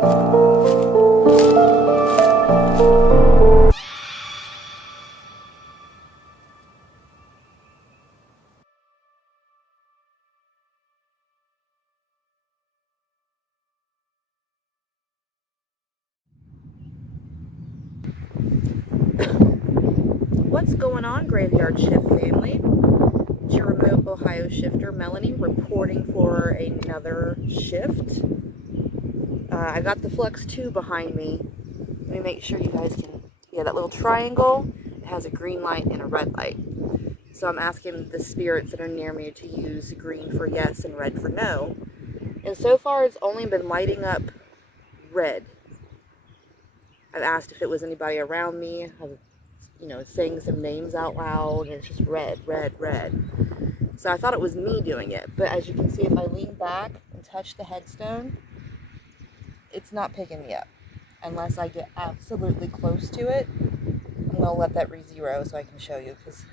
What's going on, Graveyard Shift family? It's your remote Ohio shifter, Melanie, reporting for another shift. I got the Flux 2 behind me. Let me make sure you guys can... Yeah, that little triangle, it has a green light and a red light. So I'm asking the spirits that are near me to use green for yes and red for no. And so far, it's only been lighting up red. I've asked if it was anybody around me. I've saying some names out loud, and it's just red, red, red. So I thought it was me doing it, but as you can see, if I lean back and touch the headstone, it's not picking me up unless I get absolutely close to it. I'm going to let that re-zero so I can show you, because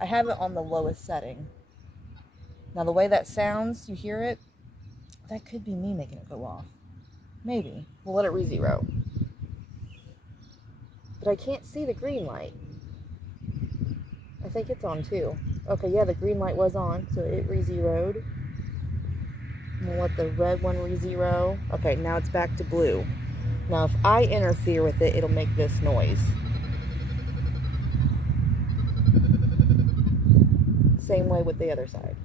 I have it on the lowest setting. Now the way that sounds, you hear it, that could be me making it go off. Maybe. We'll let it re-zero. But I can't see the green light. I think it's on too. Okay, yeah, the green light was on, so it re-zeroed. We'll let the red one re-zero. Okay, now it's back to blue. Now if I interfere with it, it'll make this noise. Same way with the other side.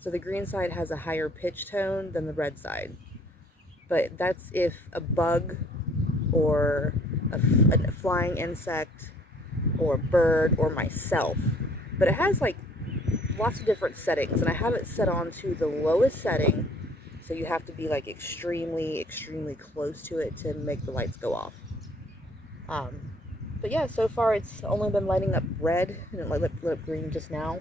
So the green side has a higher pitch tone than the red side. But that's if a bug or a flying insect or a bird or myself. But it has like lots of different settings, and I have it set on to the lowest setting, so you have to be like extremely, extremely close to it to make the lights go off. But yeah, so far it's only been lighting up red, and it lit up green just now.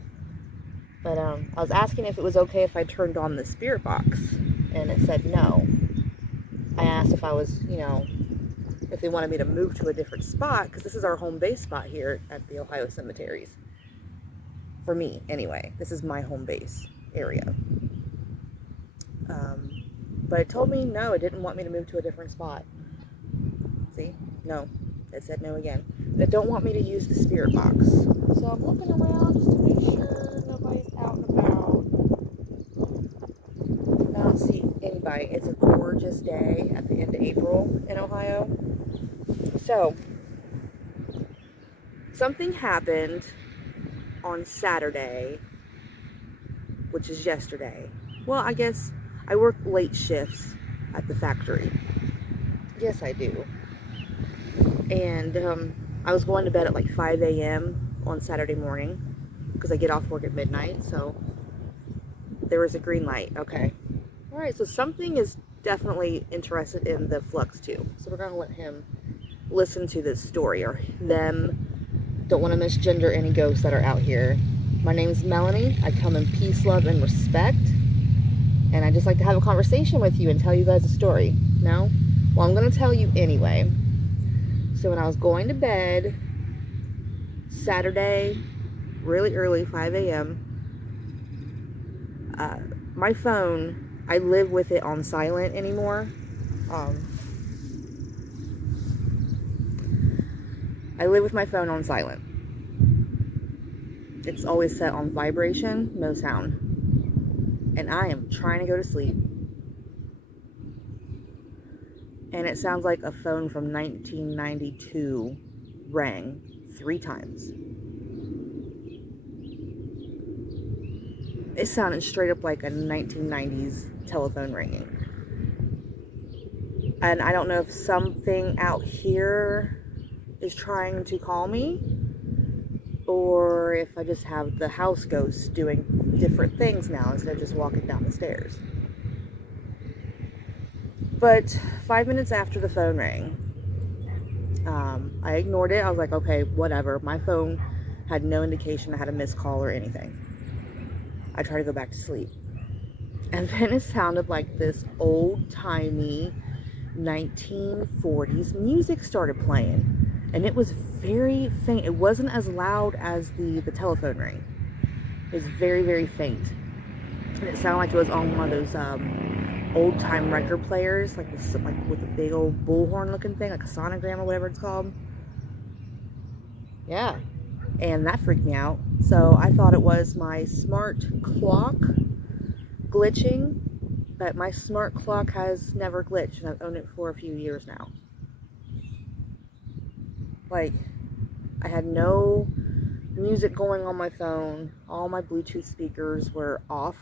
But I was asking if it was okay if I turned on the spirit box, and it said no. I asked if I was, if they wanted me to move to a different spot, because this is our home base spot here at the Ohio cemeteries. For me, anyway. This is my home base area. But it told me no, it didn't want me to move to a different spot. See? No. It said no again. They don't want me to use the spirit box. So I'm looking around just to make sure nobody's out and about. I don't see anybody. It's a gorgeous day at the end of April in Ohio. So, something happened on Saturday, which is yesterday. Well, I guess I work late shifts at the factory. Yes, I do. And I was going to bed at like 5 a.m. on Saturday morning because I get off work at midnight. So there was a green light. Okay. All right. So something is definitely interested in the Flux 2. So we're going to let him listen to this story, or them. Don't want to misgender any ghosts that are out here. My name's Melanie. I come in peace, love, and respect. And I just like to have a conversation with you and tell you guys a story. No? Well, I'm going to tell you anyway. So when I was going to bed Saturday, really early, 5 a.m., my phone, I live with it on silent anymore. I live with my phone on silent. It's always set on vibration, no sound. And I am trying to go to sleep. And it sounds like a phone from 1992 rang 3 times. It sounded straight up like a 1990s telephone ringing. And I don't know if something out here is trying to call me, or if I just have the house ghosts doing different things now instead of just walking down the stairs. But 5 minutes after the phone rang, I ignored it. I was like, okay, whatever. My phone had no indication I had a missed call or anything. I tried to go back to sleep. And then it sounded like this old-timey 1940s music started playing. And it was very faint. It wasn't as loud as the telephone ring. It was very, very faint. And it sounded like it was on one of those old time record players, like this, like with a big old bullhorn looking thing, like a sonogram or whatever it's called. Yeah, and that freaked me out. So I thought it was my smart clock glitching, but my smart clock has never glitched, and I've owned it for a few years now. Like, I had no music going on my phone. All my Bluetooth speakers were off.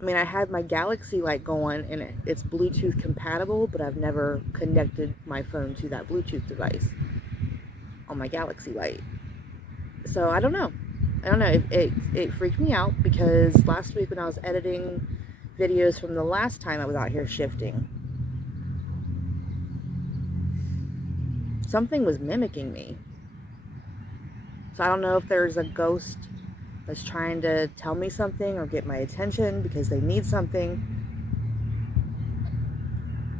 I mean, I had my Galaxy light going, and it's Bluetooth compatible, but I've never connected my phone to that Bluetooth device on my Galaxy light. So I don't know. It freaked me out because last week when I was editing videos from the last time I was out here shifting, something was mimicking me. So I don't know if there's a ghost that's trying to tell me something or get my attention because they need something.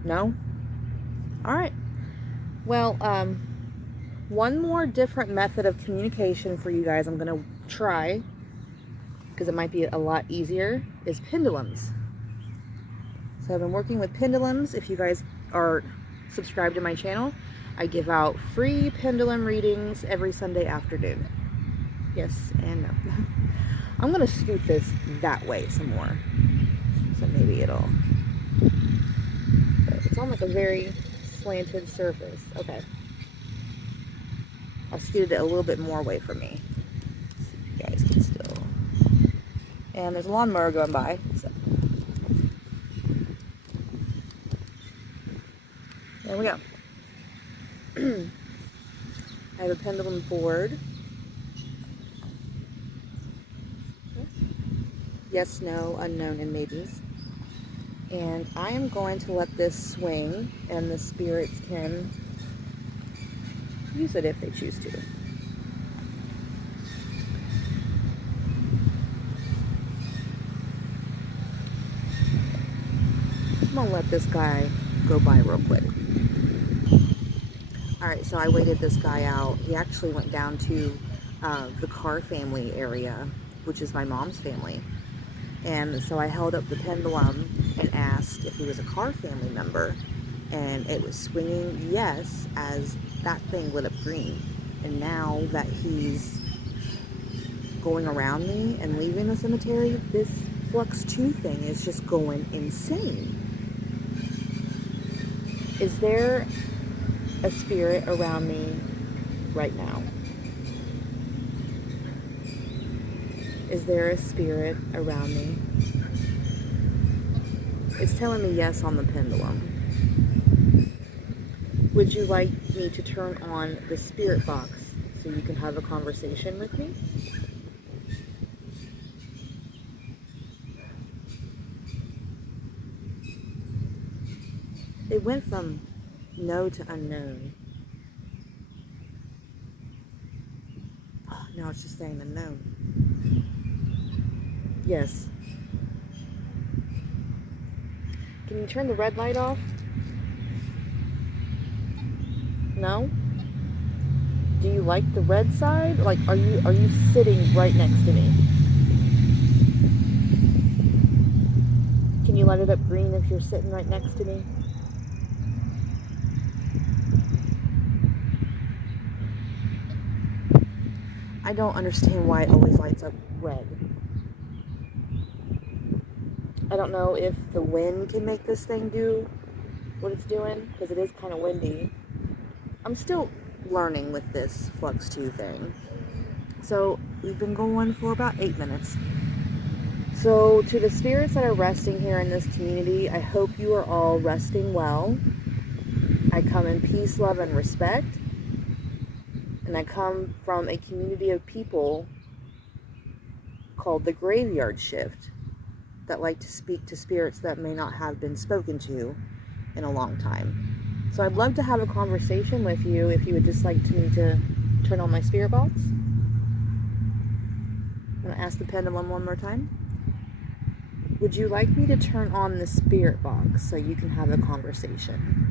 No? Alright. Well, one more different method of communication for you guys I'm going to try, because it might be a lot easier, is pendulums. So I've been working with pendulums. If you guys are subscribed to my channel, I give out free pendulum readings every Sunday afternoon. Yes and no. I'm going to scoot this that way some more. So maybe it'll... It's on like a very slanted surface. Okay. I'll scoot it a little bit more away from me. So you guys can still... And there's a lawnmower going by. So. There we go. I have a pendulum board. Yes, no, unknown, and maybes. And I am going to let this swing, and the spirits can use it if they choose to. I'm going to let this guy go by real quick. Alright, so I waited this guy out. He actually went down to the Carr family area, which is my mom's family. And so I held up the pendulum and asked if he was a Carr family member. And it was swinging yes as that thing lit up green. And now that he's going around me and leaving the cemetery, this Flux 2 thing is just going insane. Is there a spirit around me right now? Is there a spirit around me? It's telling me yes on the pendulum. Would you like me to turn on the spirit box so you can have a conversation with me? It went from no to unknown. Oh, now it's just saying unknown. Yes. Can you turn the red light off? No? Do you like the red side? Like, are you sitting right next to me? Can you light it up green if you're sitting right next to me? I don't understand why it always lights up red. I don't know if the wind can make this thing do what it's doing, because it is kind of windy. I'm still learning with this Flux 2 thing. So we've been going for about 8 minutes. So to the spirits that are resting here in this community, I hope you are all resting well. I come in peace, love, and respect. And I come from a community of people called the Graveyard Shift that like to speak to spirits that may not have been spoken to in a long time. So I'd love to have a conversation with you if you would just like me to turn on my spirit box. I'm going to ask the pendulum one more time. Would you like me to turn on the spirit box so you can have a conversation?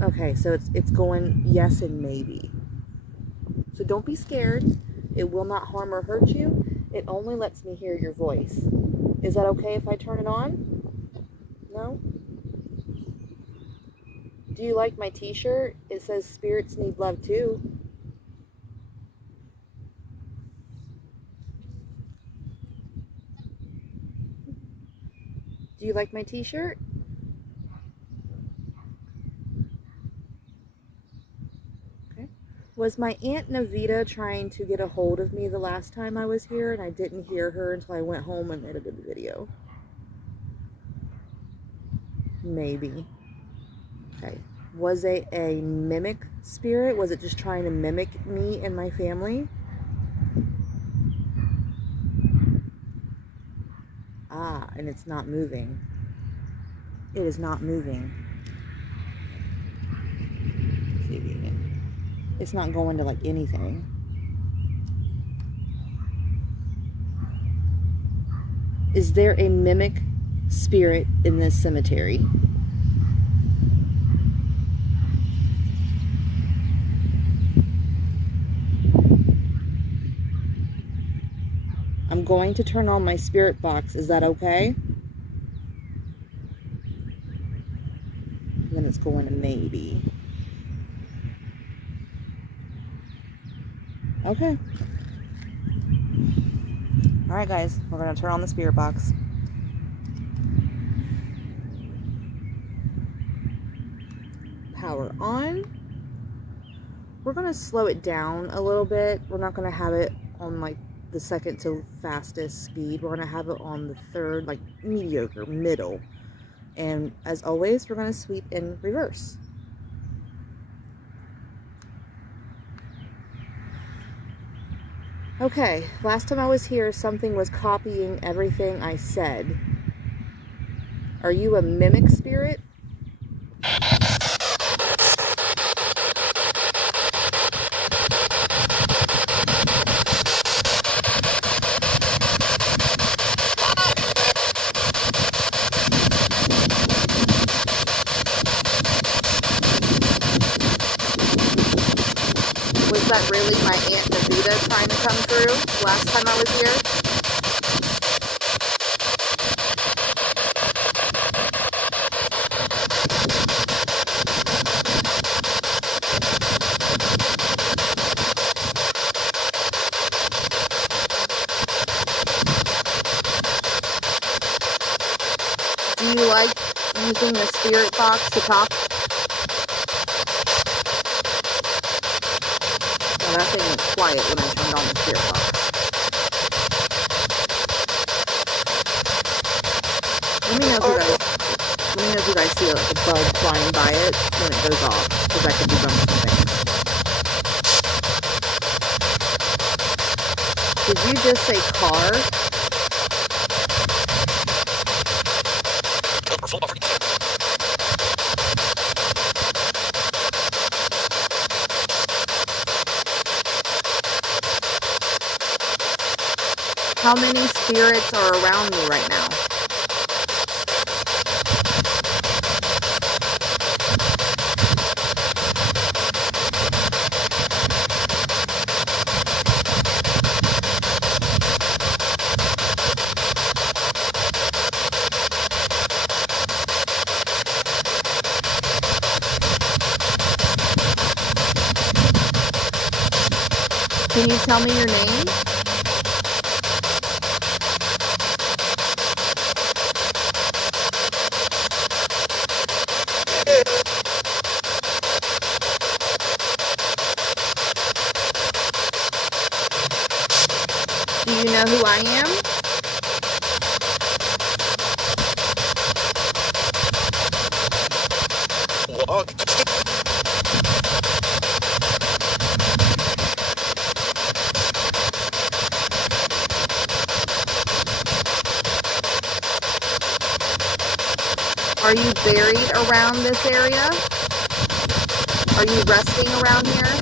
Okay, so it's going yes and maybe. So don't be scared. It will not harm or hurt you. It only lets me hear your voice. Is that okay if I turn it on? No? Do you like my t-shirt? It says spirits need love too. Do you like my t-shirt? Okay. Was my Aunt Navita trying to get a hold of me the last time I was here, and I didn't hear her until I went home and edited the video? Maybe. Okay. Was it a mimic spirit? Was it just trying to mimic me and my family? Ah, and it's not moving. It is not moving. Let's see if you can. It's not going to like anything. Is there a mimic spirit in this cemetery? I'm going to turn on my spirit box. Is that okay? And then it's going to maybe. Okay. Alright guys, we're going to turn on the spirit box. Power on. We're going to slow it down a little bit. We're not going to have it on like the second to fastest speed. We're going to have it on the third, like mediocre, middle. And as always, we're going to sweep in reverse. Okay, last time I was here, something was copying everything I said. Are you a mimic spirit? Was that really my Aunt Navita trying to come through last time I was here? Do you like using the spirit box to talk? Oh, that thing went quiet when I turned on the spirit box. Let me know if you guys see like a bug flying by it when it goes off, because that could be done some things. Did you just say car? How many spirits are around me right now? Can you tell me your name? Do you know who I am? What? Are you buried around this area? Are you resting around here?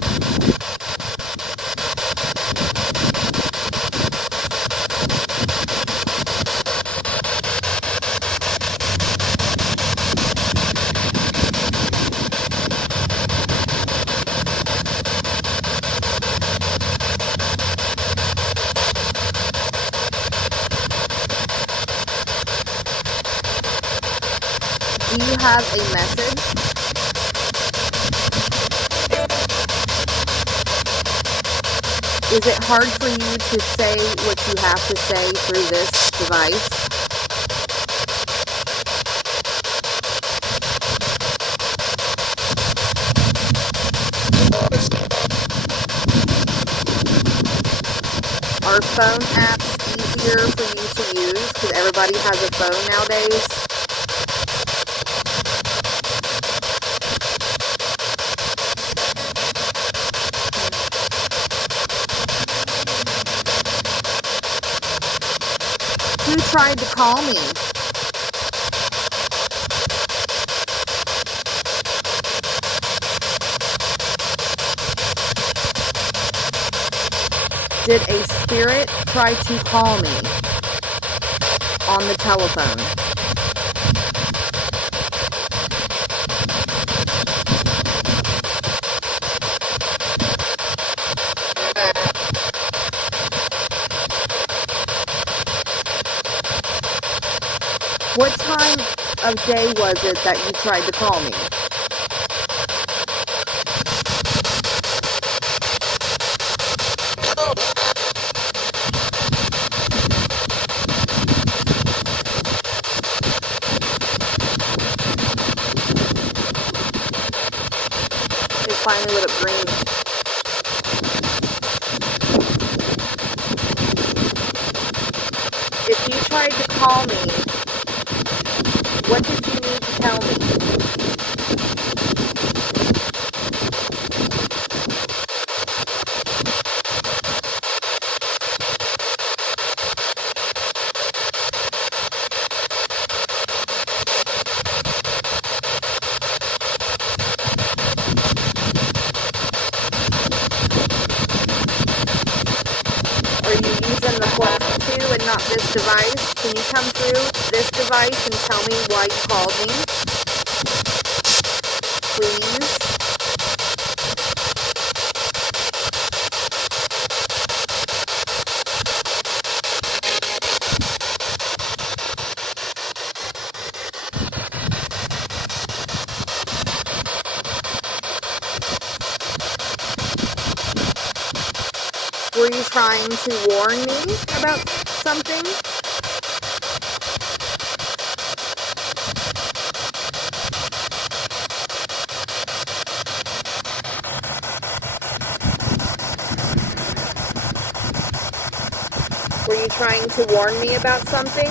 have a message? Is it hard for you to say what you have to say through this device? Are phone apps easier for you to use because everybody has a phone nowadays? Who tried to call me? Did a spirit try to call me on the telephone? What time of day was it that you tried to call me? It finally lit up green. If you tried to call me, what did you need to tell me? Are you using the Quest 2 and not this device? Can you come through this device and tell me why you called me? Please? Were you trying to warn me about something? Were you trying to warn me about something?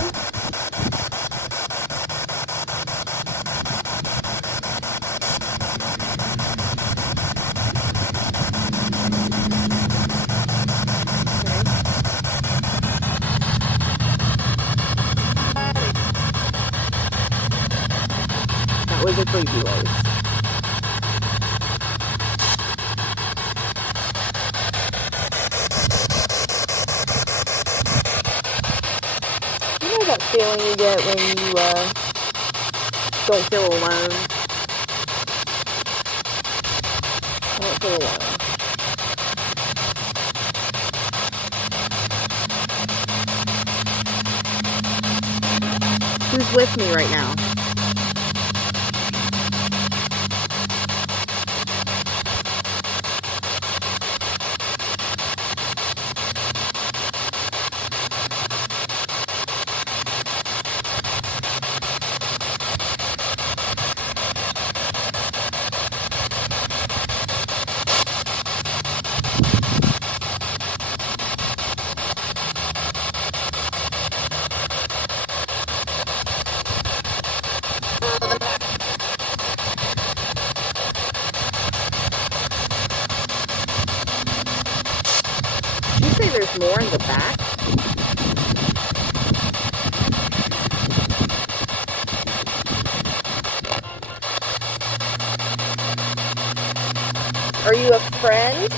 That was a creepy voice. You know that feeling you get when you don't feel alone? I don't feel alone. Who's with me right now? Did you say there's more in the back? Are you a friend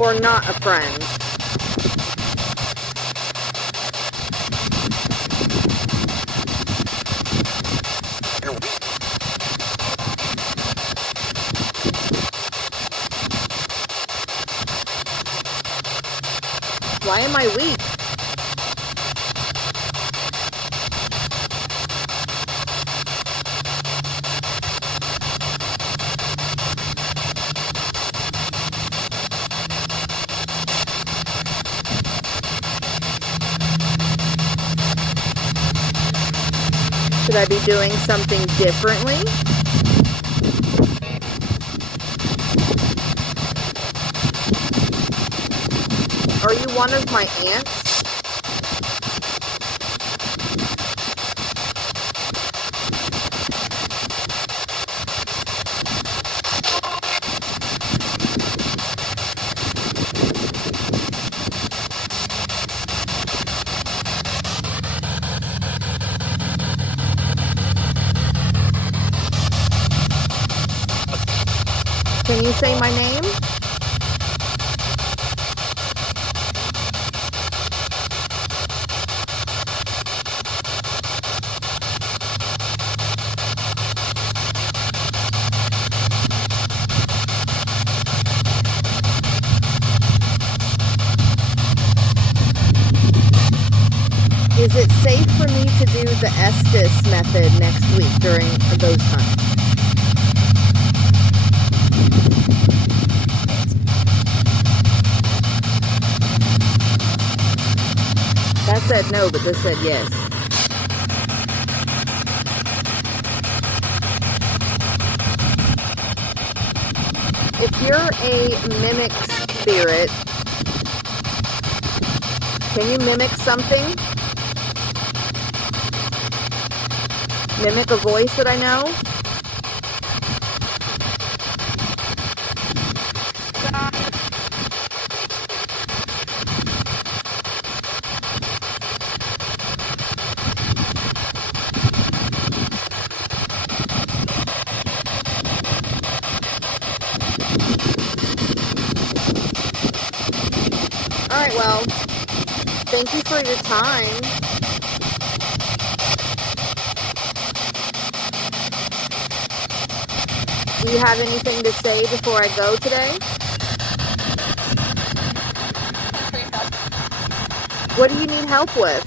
or not a friend? Why am I weak? Should I be doing something differently? Are you one of my aunts? Can you say my name? Is it safe for me to do the Estes method next week during a ghost hunt? That said no, but this said yes. If you're a mimic spirit, can you mimic something? Mimic a voice that I know? Alright, well, thank you for your time. Do you have anything to say before I go today? What do you need help with?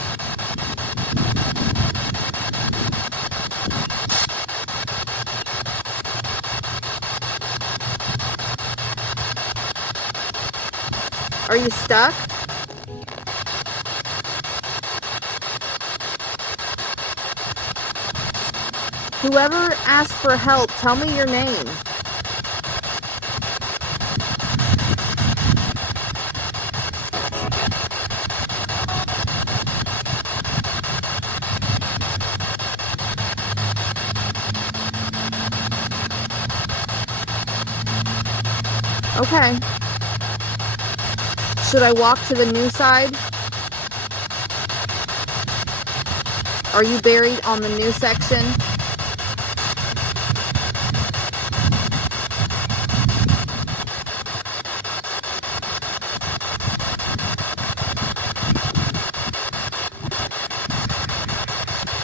Are you stuck? Whoever asked for help, tell me your name. Okay. Should I walk to the new side? Are you buried on the new section?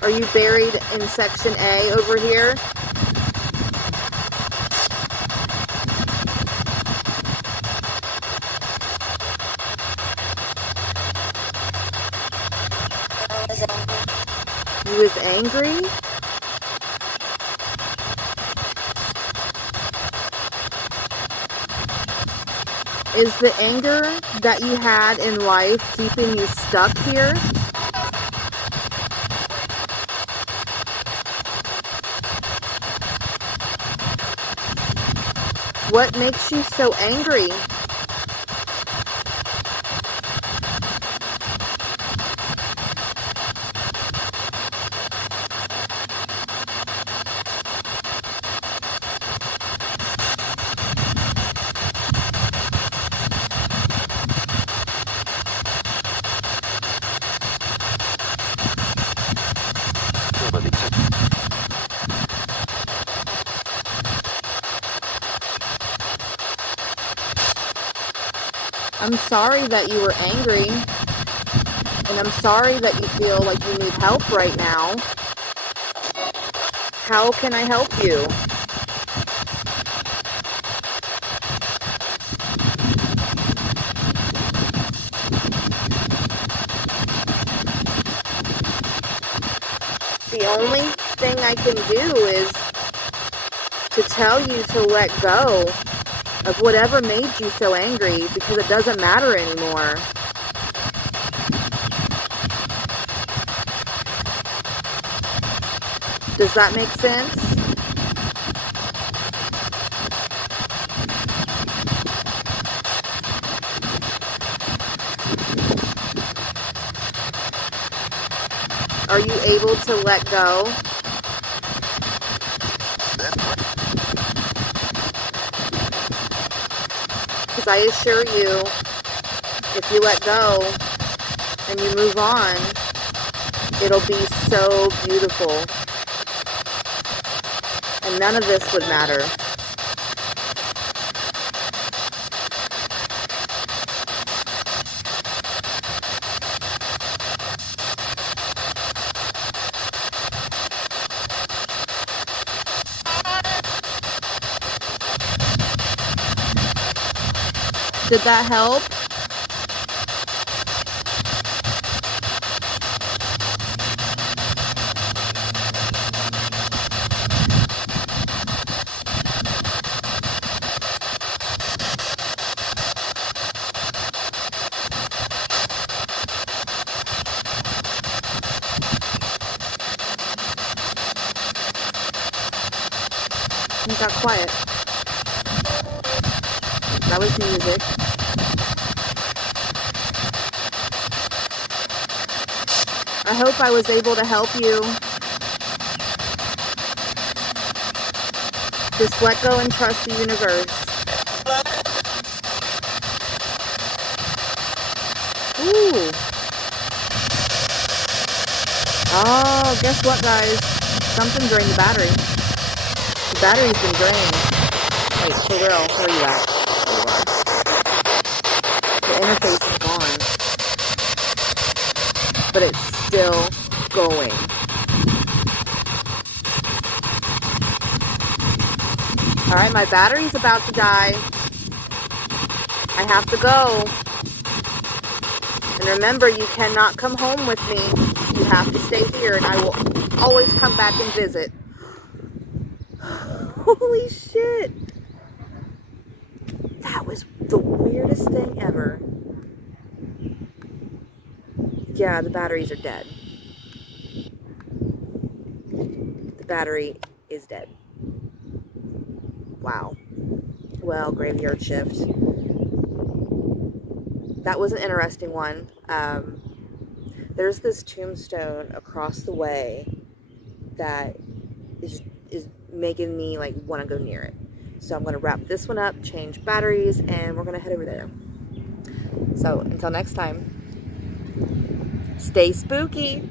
Are you buried in section A over here? He was angry? Is the anger that you had in life keeping you stuck here? What makes you so angry? I'm sorry that you were angry, and I'm sorry that you feel like you need help right now. How can I help you? The only thing I can do is to tell you to let go of whatever made you so angry, because it doesn't matter anymore. Does that make sense? Are you able to let go? Because I assure you, if you let go and you move on, it'll be so beautiful. And none of this would matter. Did that help? It got quiet. That was music. I hope I was able to help you. Just let go and trust the universe. Ooh. Oh, guess what, guys? Something drained the battery. The battery's been drained. Wait, for real, where are you at? There you are. The interface is gone. But it's still going. Alright, my battery's about to die. I have to go. And remember, you cannot come home with me. You have to stay here, and I will always come back and visit. Holy shit. That was the weirdest thing ever. Yeah, the batteries are dead. The battery is dead. Wow. Well, graveyard shift. That was an interesting one. There's this tombstone across the way that is making me like want to go near it. So I'm going to wrap this one up, change batteries, and we're going to head over there. So until next time, stay spooky.